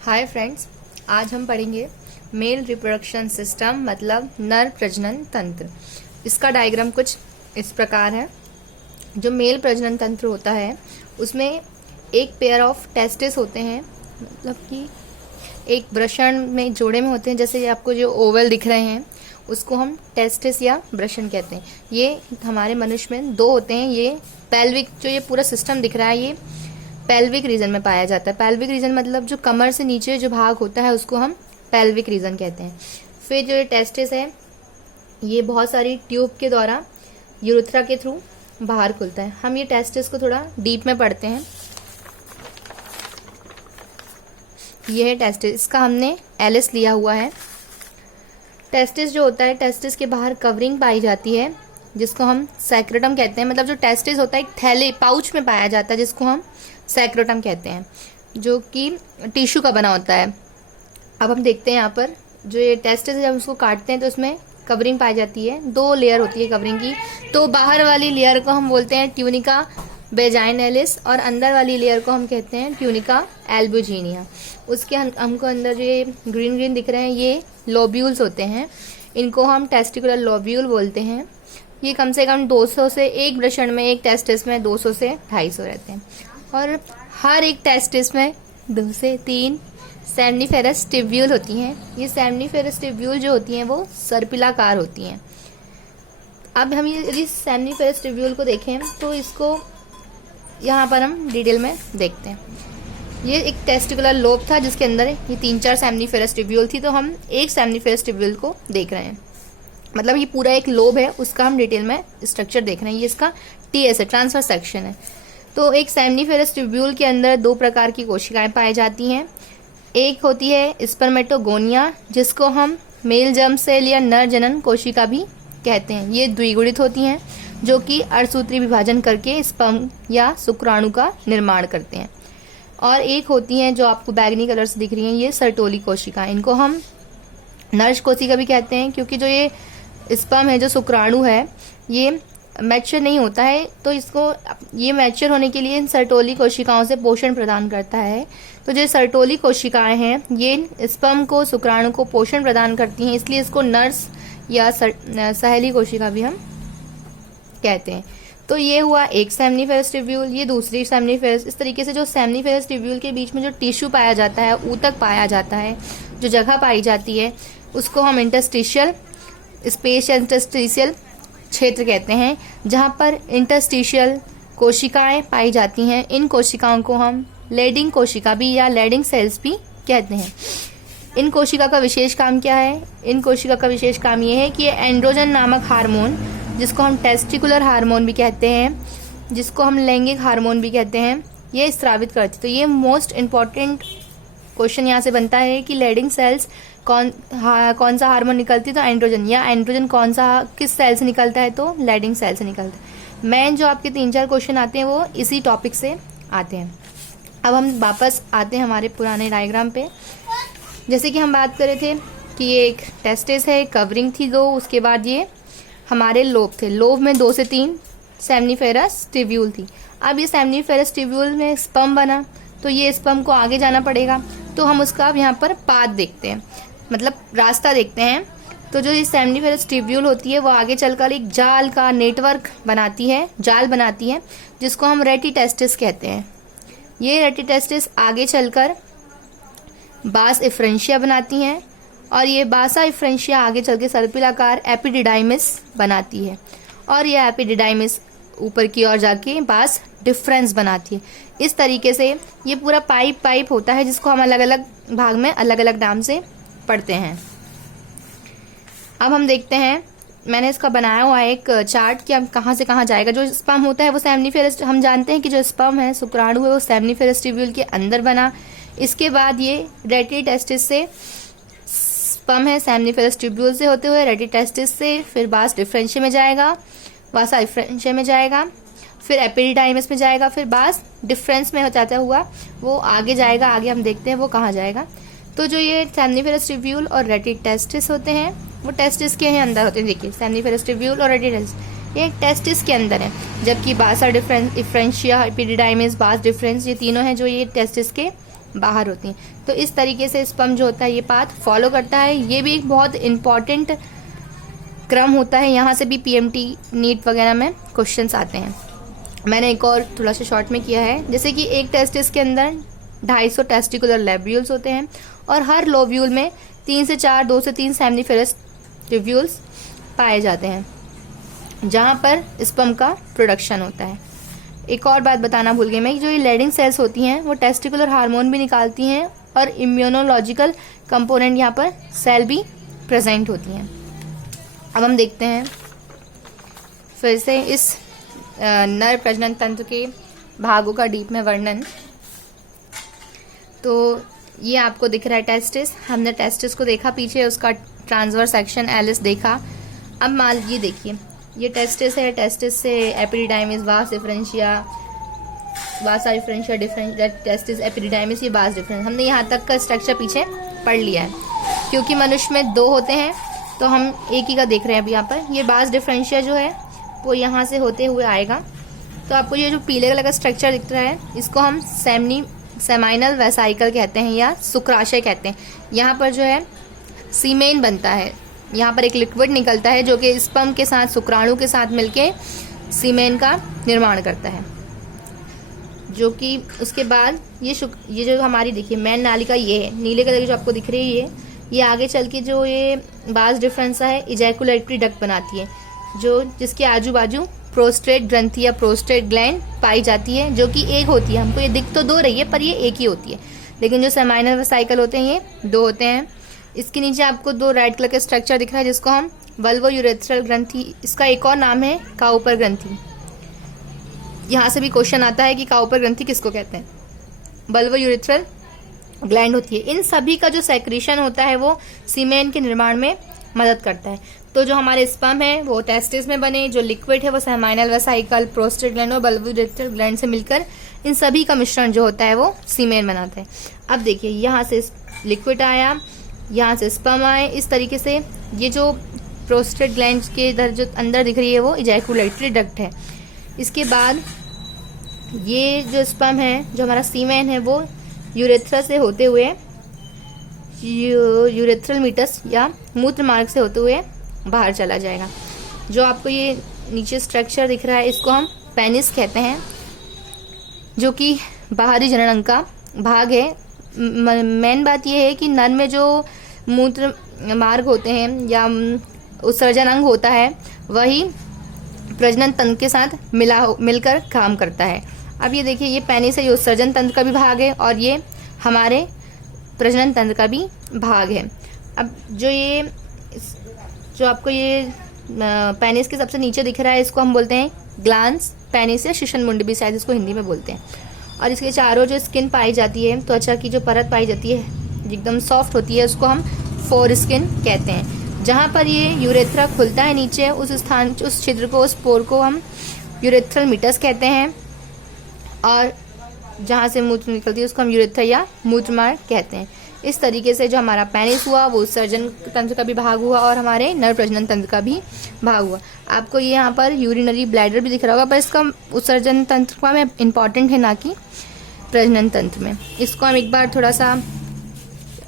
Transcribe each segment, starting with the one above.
Hi friends, आज हम पढ़ेंगे मेल रिप्रोडक्शन सिस्टम मतलब नर प्रजनन तंत्र। इसका डायग्राम कुछ इस प्रकार है। जो मेल प्रजनन तंत्र होता है उसमें एक पेयर ऑफ टेस्टिस होते हैं, मतलब कि एक वृषण में जोड़े में होते हैं। जैसे आपको जो ओवल दिख रहे हैं उसको हम टेस्टिस या वृषण कहते हैं। ये हमारे मनुष्य में दो होते हैं। ये पेल्विक, जो ये पूरा सिस्टम दिख रहा है, ये पेल्विक रीजन में पाया जाता है। पेल्विक रीजन मतलब जो कमर से नीचे जो भाग होता है उसको हम पेल्विक रीजन कहते हैं। फिर जो ये टेस्टिस है ये बहुत सारी ट्यूब के द्वारा यूरेथ्रा के थ्रू बाहर खुलता है। हम ये टेस्टिस को थोड़ा डीप में पढ़ते हैं। ये है टेस्टिस, इसका हमने एलिस लिया हुआ है। टेस्टिस जो होता है, टेस्टिस के बाहर कवरिंग पाई जाती है जिसको हम सैक्रोटम कहते हैं। मतलब जो टेस्टिस होता है एक थैले पाउच में पाया जाता है जिसको हम सैक्रोटम कहते हैं, जो कि टिश्यू का बना होता है। अब हम देखते हैं यहाँ पर जो ये टेस्टिस है, जब उसको काटते हैं तो उसमें कवरिंग पाई जाती है। दो लेयर होती है कवरिंग की। तो बाहर वाली लेयर को हम बोलते हैं ट्यूनिका वेजाइनैलिस और अंदर वाली लेयर को हम कहते हैं ट्यूनिका एल्ब्यूजिनिया। उसके हमको अंदर जो ये ग्रीन ग्रीन दिख रहे हैं ये लोब्यूल्स होते हैं। इनको हम टेस्टिकुलर लोब्यूल बोलते हैं। ये कम से कम 200 से एक वृषण में, एक टेस्टिस में 200 से 250 रहते हैं। और हर एक टेस्टिस में 2 से 3 सेमनीफेरस ट्यूब्यूल होती हैं। ये सेमनीफेरस ट्यूब्यूल जो होती हैं वो सर्पिलाकार होती हैं। अब हम यदि सेमनीफेरस ट्यूब्यूल को देखें तो इसको यहाँ पर हम डिटेल में देखते हैं। ये एक टेस्टिकुलर लोब था जिसके अंदर ये 3-4 सेमनीफेरस ट्यूब्यूल थी। तो हम एक सेमनीफेरस ट्यूब्यूल को देख रहे हैं, मतलब ये पूरा एक लोब है, उसका हम डिटेल में स्ट्रक्चर देख रहे हैं। ये इसका टीएस है, ट्रांसफर सेक्शन है। तो एक सेमनीफेरस ट्यूब्यूल के अंदर 2 प्रकार की कोशिकाएं पाई जाती हैं। एक होती है स्पर्मेटोगोनिया, जिसको हम मेल जर्म सेल या नर जनन कोशिका भी कहते हैं। ये द्विगुणित होती हैं जो कि अर्धसूत्री विभाजन करके स्पर्म या शुक्राणु का निर्माण करते हैं। और एक होती हैं जो आपको बैगनी कलर से दिख रही हैं, ये सर्टोली कोशिका। इनको हम नर कोशिका भी कहते हैं, क्योंकि जो ये स्पर्म है, जो शुक्राणु है, ये मैच्योर नहीं होता है। तो इसको ये मैच्योर होने के लिए इन सर्टोली कोशिकाओं से पोषण प्रदान करता है। तो जो सर्टोली कोशिकाएं हैं ये स्पर्म को, शुक्राणु को पोषण प्रदान करती हैं, इसलिए इसको नर्स या सहेली कोशिका भी हम कहते हैं। तो ये हुआ एक सेमनीफेरस ट्यूब्यूल, ये दूसरी सेमनीफेरस। इस तरीके से जो सेमनीफेरस ट्यूब्यूल के बीच में जो टिश्यू पाया जाता है, ऊतक पाया जाता है, जो जगह पाई जाती है, उसको हम इंटरस्टिशियल स्पेस या इंटरस्टिशियल क्षेत्र कहते हैं, जहाँ पर इंटरस्टिशियल कोशिकाएं पाई जाती हैं। इन कोशिकाओं को हम लेडिंग कोशिका भी या लेडिंग सेल्स भी कहते हैं। इन कोशिका का विशेष काम क्या है? इन कोशिका का विशेष काम ये है कि ये एंड्रोजन नामक हार्मोन, जिसको हम टेस्टिकुलर हार्मोन भी कहते हैं, जिसको हम लैंगिक हार्मोन भी कहते हैं, ये स्रावित करती है। तो ये मोस्ट इम्पॉर्टेंट क्वेश्चन यहाँ से बनता है कि लेडिंग सेल्स कौन सा हार्मोन निकलती है? तो एंड्रोजन। या एंड्रोजन किस सेल से निकलता है? तो लेडिंग सेल से निकलता है। मेन जो आपके 3-4 क्वेश्चन आते हैं वो इसी टॉपिक से आते हैं। अब हम वापस आते हैं हमारे पुराने डायग्राम पे। जैसे कि हम बात कर रहे थे कि ये एक टेस्टिस है, कवरिंग थी 2, उसके बाद ये हमारे लोब थे। लोब में 2 से 3 सेमनीफेरस ट्यूब्यूल थी। अब ये सेमनीफेरस ट्यूब्यूल में स्पर्म बना, तो ये स्पर्म को आगे जाना पड़ेगा। तो हम उसका अब यहाँ पर पाथ देखते हैं, मतलब रास्ता देखते हैं। तो जो ये सेमनीफेरस ट्यूब्यूल होती है वो आगे चलकर एक जाल का नेटवर्क बनाती है, जाल बनाती है, जिसको हम रेटिटेस्टिस कहते हैं। ये रेटिटेस्टिस आगे चलकर बास इफ्रेंशिया बनाती हैं और ये बासा इफ्रेंशिया आगे चल के सर्पिलाकार एपिडिडाइमिस बनाती है। और ये एपिडिडाइमिस ऊपर की ओर जाके बास डिफरेंस बनाती है। इस तरीके से ये पूरा पाइप होता है, जिसको हम अलग अलग भाग में अलग अलग नाम से पढ़ते हैं। अब हम देखते हैं, मैंने इसका बनाया हुआ एक चार्ट कि अब कहाँ से कहाँ जाएगा। जो स्पर्म होता है वो सेमनीफेरस, हम जानते हैं कि जो स्पर्म है, शुक्राणु है, वो सेमनीफेरस ट्यूब्यूल के अंदर बना। इसके बाद ये रेटिटेस्टिस से स्पर्म है, सेमनीफेरस ट्यूब्यूल से होते हुए रेटिटेस्टिस से फिर बास डिफरेंशिया में जाएगा, वासा डिफरेंशिया में जाएगा, फिर एपिडिडाइमिस में जाएगा, फिर बास डिफरेंस में हो जाता हुआ वो आगे जाएगा। आगे हम देखते हैं वो कहाँ जाएगा। तो जो ये सेमनीफेरस ट्यूब्यूल और रेटिटेस्टिस होते हैं वो टेस्टिस के हैं अंदर होते हैं। देखिए सेमनीफेरस ट्यूब्यूल और रेटिटेस्टिस ये टेस्टिस के अंदर है, जबकि बासा डिफरेंशिया, एपिडिडाइमिस, बास डिफरेंस, ये तीनों हैं जो ये टेस्टिस के बाहर होती हैं। तो इस तरीके से स्पर्म जो होता है ये पाथ फॉलो करता है। ये भी एक बहुत इंपॉर्टेंट क्रम होता है, यहाँ से भी पीएमटी नीट वगैरह में क्वेश्चंस आते हैं। मैंने एक और थोड़ा सा शॉर्ट में किया है, जैसे कि एक टेस्टिस के अंदर 250 टेस्टिकुलर लोब्यूल्स होते हैं और हर लोब्यूल में 3 से 4, 2 से 3 सेमिनिफेरस ट्यूब्यूल्स पाए जाते हैं जहाँ पर स्पर्म का प्रोडक्शन होता है। एक और बात बताना भूल गई मैं, जो ये लेडिंग सेल्स होती हैं वो टेस्टिकुलर हार्मोन भी निकालती हैं और इम्यूनोलॉजिकल कंपोनेंट यहाँ पर सेल भी प्रेजेंट होती हैं। अब हम देखते हैं फिर से इस नर प्रजनन तंत्र के भागों का डीप में वर्णन। तो ये आपको दिख रहा है टेस्टिस, हमने टेस्टिस को देखा, पीछे उसका ट्रांसवर्स सेक्शन एलिस देखा। अब मान ये देखिए, ये टेस्टिस है, टेस्टिस से एपिडिडाइमिस, वास डिफरेंशिया, वासा डिफरेंशिया, टेस्टिस एपिडिडाइमिस, ये वास डिफरेंस। हमने यहाँ तक का स्ट्रक्चर पीछे पढ़ लिया है। क्योंकि मनुष्य में 2 होते हैं तो हम एक ही का देख रहे हैं अभी यहाँ पर। ये वास डिफरेंशिया जो है वो यहाँ से होते हुए आएगा। तो आपको ये जो पीले कलर का स्ट्रक्चर दिख रहा है इसको हम सेमाइनल वेसाइकल कहते हैं या शुक्राशय कहते हैं। यहाँ पर जो है सीमेन बनता है, यहाँ पर एक लिक्विड निकलता है जो कि स्पर्म के साथ, शुक्राणु के साथ मिलके सीमेन का निर्माण करता है, जो कि उसके बाद ये जो हमारी देखिए मेन नालिका ये है, नीले कलर की जो आपको दिख रही है ये आगे चल के जो ये वास डिफरेंसा है इजैकुलेटरी डक्ट बनाती है, जो जिसके आजू बाजू प्रोस्टेट ग्रंथि या प्रोस्टेट ग्लैंड पाई जाती है, जो कि एक होती है। हमको ये दिख तो 2 रही है पर ये एक ही होती है, लेकिन जो सेमाइनल वेसाइकल होते हैं ये 2 होते हैं। इसके नीचे आपको 2 रेड कलर के स्ट्रक्चर दिख रहा है जिसको हम वल्वो यूरेथ्रल ग्रंथि, इसका एक और नाम है काउपर ग्रंथि। यहाँ से भी क्वेश्चन आता है कि काउपर ग्रंथि किसको कहते हैं। वल्वो यूरेथ्रल ग्लैंड होती है। इन सभी का जो सेक्रेशन होता है वो सीमेन के निर्माण में मदद करता है। तो जो हमारे स्पर्म है वो टेस्टिस में बने, जो लिक्विड है वो सेमाइनल वेसाइकल, प्रोस्टेट ग्लैंड और वल्वो यूरेथ्रल ग्लैंड से मिलकर इन सभी का मिश्रण जो होता है वो सीमेन बनाता है। अब देखिए यहाँ से लिक्विड आया, यहाँ से स्पर्म आए, इस तरीके से ये जो प्रोस्टेट ग्लैंड के इधर जो अंदर दिख रही है वो इजैकुलेटरी डक्ट है। इसके बाद ये जो स्पर्म है, जो हमारा सीमेन है, वो यूरेथ्रा से होते हुए यूरेथ्रल मीटस या मूत्र मार्ग से होते हुए बाहर चला जाएगा। जो आपको ये नीचे स्ट्रक्चर दिख रहा है इसको हम पेनिस कहते हैं, जो कि बाहरी जनन अंग का भाग है। मेन बात यह है कि नर में जो मूत्र मार्ग होते हैं या उत्सर्जन अंग होता है वही प्रजनन तंत्र के साथ मिलकर काम करता है। अब ये देखिए, ये पेनिस है, ये उत्सर्जन तंत्र का भी भाग है और ये हमारे प्रजनन तंत्र का भी भाग है। अब जो आपको ये पेनिस के सबसे नीचे दिख रहा है इसको हम बोलते हैं ग्लांस पेनिस या शिशन मुंड भी शायद इसको हिंदी में बोलते हैं। और इसके चारों जो स्किन पाई जाती है, त्वचा की जो परत पाई जाती है एकदम सॉफ्ट होती है, उसको हम फोर स्किन कहते हैं। जहाँ पर ये यूरेथ्रा खुलता है नीचे, उस स्थान, उस छिद्र को, उस पोर को हम यूरेथ्रल मीटस कहते हैं। और जहाँ से मूत्र निकलती है उसको हम यूरेथ्रा या मूत्रमार्ग कहते हैं। इस तरीके से जो हमारा पेनिस हुआ वो उत्सर्जन तंत्र का भी भाग हुआ और हमारे नर प्रजनन तंत्र का भी भाग हुआ। आपको ये यहाँ पर यूरिनरी ब्लैडर भी दिख रहा होगा, पर इसका उत्सर्जन तंत्र का में इम्पॉर्टेंट है, ना कि प्रजनन तंत्र में। इसको हम एक बार थोड़ा सा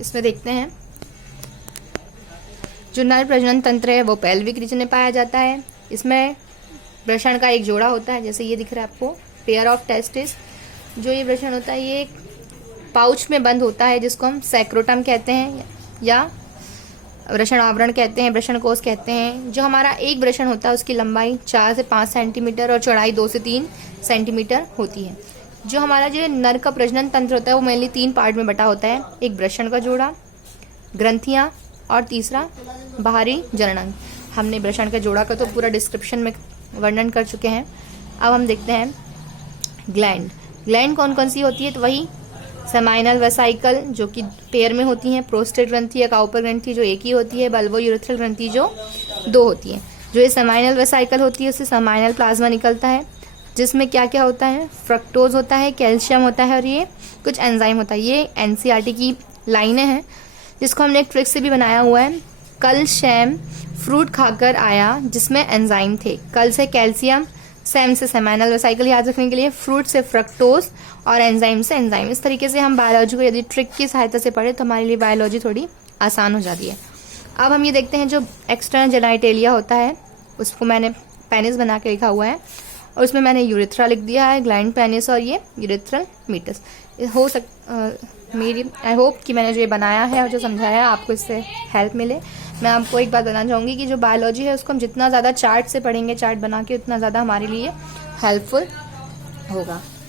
इसमें देखते हैं। जो नर प्रजनन तंत्र है वो पेल्विक रीजन में पाया जाता है। इसमें वृषण का एक जोड़ा होता है, जैसे ये दिख रहा है आपको, पेयर ऑफ टेस्टिस। जो ये वृषण होता है ये एक पाउच में बंद होता है जिसको हम सैक्रोटम कहते हैं या वृषण आवरण कहते हैं, वृषण कोष कहते हैं। जो हमारा एक वृषण होता है उसकी लंबाई 4 से 5 सेंटीमीटर और चौड़ाई 2 से 3 सेंटीमीटर होती है। जो हमारा जो नर का प्रजनन तंत्र होता है वो मेनली 3 पार्ट में बटा होता है, एक वृषण का जोड़ा, ग्रंथियाँ और तीसरा बाहरी जननांग। हमने वृषण के जोड़ा का तो पूरा डिस्क्रिप्शन में वर्णन कर चुके हैं। अब हम देखते हैं ग्लैंड। ग्लैंड कौन कौन सी होती है, तो वही सेमाइनल वेसाइकल जो कि पेयर में होती हैं, प्रोस्टेट ग्रंथि या काउपर ग्रंथि जो एक ही होती है, बल्बो यूरेथ्रल ग्रंथि जो 2 होती है। जो ये सेमाइनल वेसाइकल होती है उससे सेमाइनल प्लाज्मा निकलता है, जिसमें क्या क्या होता है, फ्रक्टोज होता है, कैल्शियम होता है और ये कुछ एंजाइम होता है। ये एनसीईआरटी की लाइनें हैं जिसको हमने एक ट्रिक से भी बनाया हुआ है। कल शैम फ्रूट खाकर आया जिसमें एंजाइम थे, कल से कैल्शियम सेम से सेमाइनल वेसाइकल याद रखने के लिए, फ्रूट से फ्रक्टोज और एंजाइम से एंजाइम। इस तरीके से हम बायोलॉजी को यदि ट्रिक की सहायता से पढ़े तो हमारे लिए बायोलॉजी थोड़ी आसान हो जाती है। अब हम ये देखते हैं जो एक्सटर्नल जेनाइटेलिया होता है उसको मैंने पेनिस बना के लिखा हुआ है और उसमें मैंने यूरेथ्रा लिख दिया है, ग्लैंड पेनिस और ये यूरेथ्रल मीटस। हो मेरी आई होप कि मैंने जो ये बनाया है और जो समझाया है आपको इससे हेल्प मिले। मैं आपको एक बात बताना चाहूँगी कि जो बायोलॉजी है उसको हम जितना ज़्यादा चार्ट से पढ़ेंगे, चार्ट बना के, उतना ज़्यादा हमारे लिए हेल्पफुल होगा।